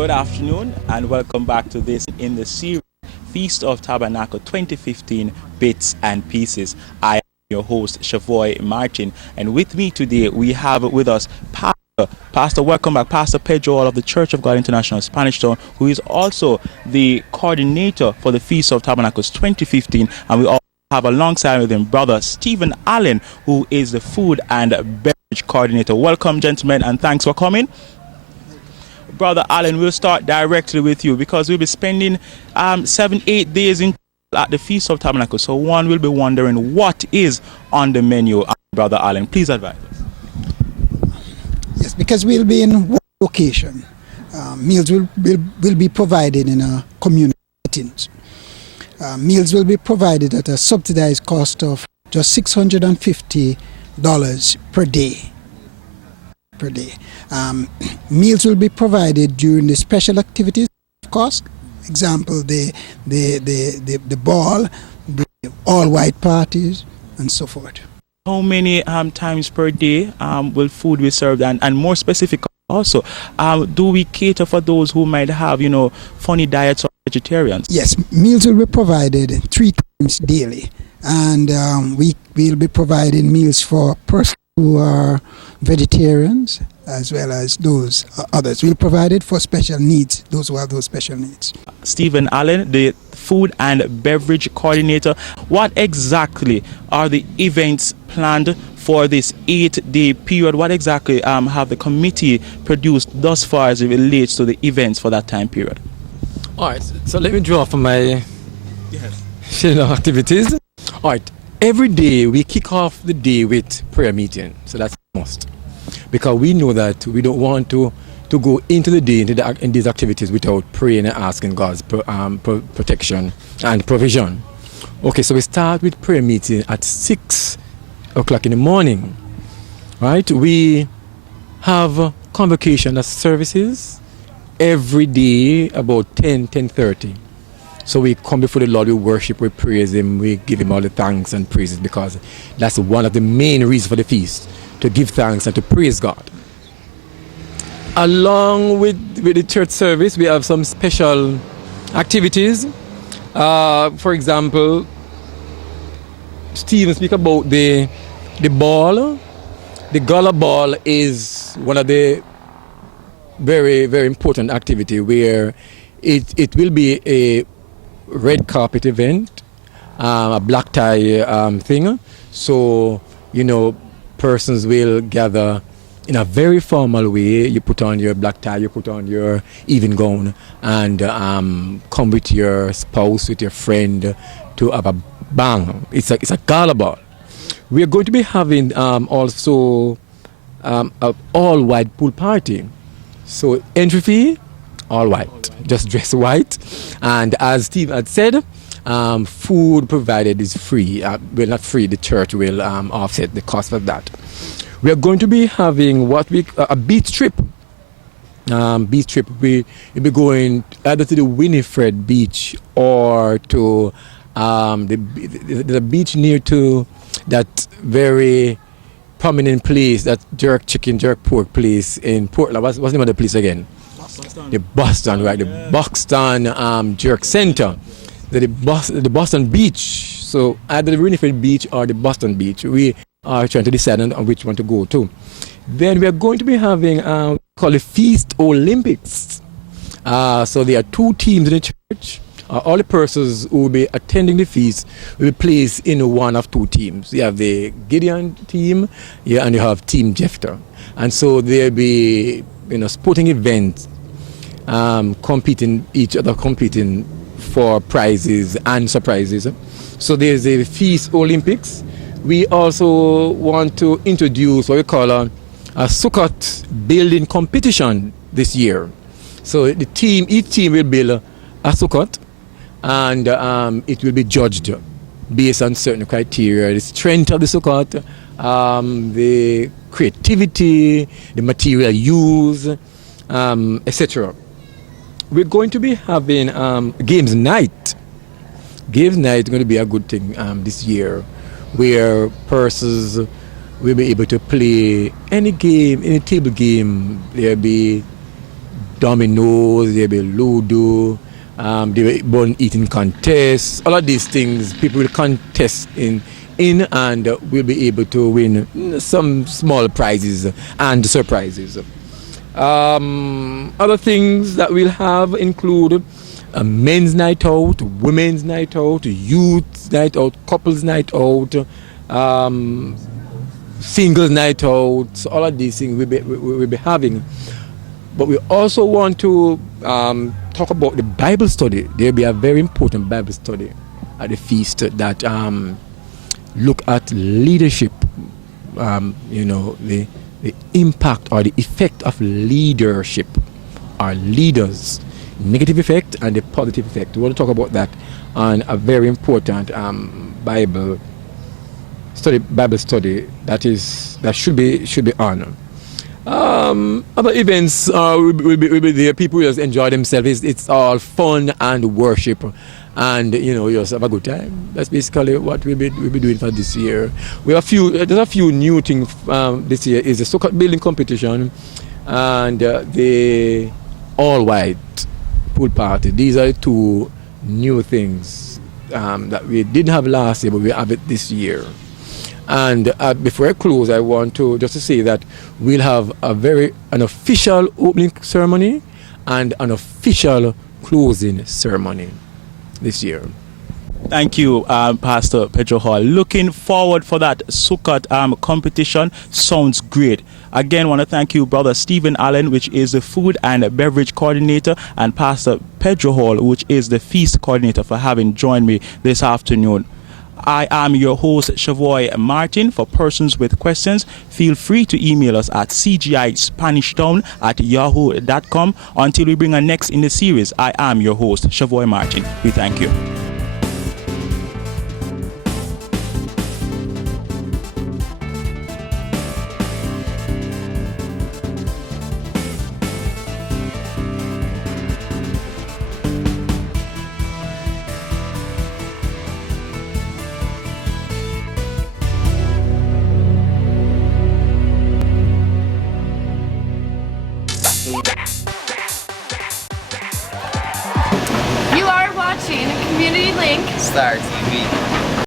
Good afternoon and welcome back to this in the series Feast of Tabernacle 2015 Bits and Pieces. I am your host Shavoy Martin, and with me today we have with us Pastor, welcome back, Pastor Pedro of the Church of God International Spanish Town, who is also the coordinator for the Feast of Tabernacles 2015, and we also have alongside with him Brother Stephen Allen, who is the food and beverage coordinator. Welcome, gentlemen, and thanks for coming. Brother Allen, we'll start directly with you because we'll be spending 7-8 days at the Feast of Tabernacles. So one will be wondering what is on the menu. Brother Allen, please advise us. Yes, because we'll be in one location. Meals will be provided in a community settings. Meals will be provided at a subsidized cost of just $650 per day. Meals will be provided during the special activities, of course. Example, the ball, the all-white parties, and so forth. How many times per day will food be served, and more specific also, do we cater for those who might have, funny diets or vegetarians? Yes, meals will be provided 3 times daily, and we will be providing meals for persons who are vegetarians as well as those others. We'll provide it for special needs, those who have those special needs. Stephen Allen, the food and beverage coordinator, what exactly are the events planned for this 8-day period? What exactly have the committee produced thus far as it relates to the events for that time period? All right, so let me draw from my activities. All right, every day we kick off the day with prayer meeting, so that's a must. Because we know that we don't want to go into the day in these activities without praying and asking God's protection and provision. Okay, so we start with prayer meeting at 6 o'clock in the morning, right? We have convocation services every day about 10:30. So we come before the Lord, we worship, we praise Him, we give Him all the thanks and praises, because that's one of the main reasons for the feast, to give thanks and to praise God. Along with the church service, we have some special activities. For example, Stephen speak about the ball. The gala ball is one of the very, very important activity where it will be a red carpet event, a black tie thing. So, persons will gather in a very formal way. You put on your black tie, you put on your evening gown, and come with your spouse, with your friend to have a bang. It's a gala ball. We are going to be having also an all-white pool party. So entry fee, all white, just dress white. And as Steve had said, food provided is free. Well, not free, the church will offset the cost of that. We are going to be having a beach trip. We'll be going either to the Winifred Beach or to the beach near to that very prominent place, that jerk pork place in Portland. What's the name of the place again? Boston. The Boston, right? The Boston Jerk Center. The Boston Beach. So either the Winifred Beach or the Boston Beach. We are trying to decide on which one to go to. Then we are going to be having called the Feast Olympics. So there are 2 teams in the church. All the persons who will be attending the feast will be placed in one of 2 teams. You have the Gideon team, and you have Team Jephthah. And so there'll be sporting events competing for prizes and surprises. So there's a Feast Olympics. We also want to introduce what we call a Sukkot building competition this year. So each team will build a Sukkot, and it will be judged based on certain criteria: the strength of the Sukkot, the creativity, the material used, etc. We're going to be having games night. Games night is going to be a good thing this year, where persons will be able to play any game, any table game. There'll be dominoes, there'll be ludo, there will be bun eating contests. All of these things, people will contest in and will be able to win some small prizes and surprises. Other things that we'll have include a men's night out, women's night out, youth night out, couples night out, singles night out. So all of these things we'll be having. But we also want to talk about the Bible study. There'll be a very important Bible study at the feast that look at leadership, the impact or the effect of leadership or leaders, negative effect and the positive effect. We want to talk about that on a very important Bible study that should be on. Other events will be there. People will just enjoy themselves. It's all fun and worship, and you just have a good time. That's basically what we'll be doing for this year. There's a few new things this year. Is the soccer building competition and the all white pool party. These are two new things that we didn't have last year, but we have it this year. And before I close, I want to just say that we'll have an official opening ceremony and an official closing ceremony this year. Thank you, Pastor Pedro Hall. Looking forward for that Sukkot competition. Sounds great. Again, want to thank you, Brother Stephen Allen, which is the food and beverage coordinator, and Pastor Pedro Hall, which is the feast coordinator, for having joined me this afternoon. I am your host, Chavoy Martin. For persons with questions, feel free to email us at cgispanishtown@yahoo.com. Until we bring our next in the series, I am your host, Chavoy Martin. We thank you. You are watching Community Link Star TV.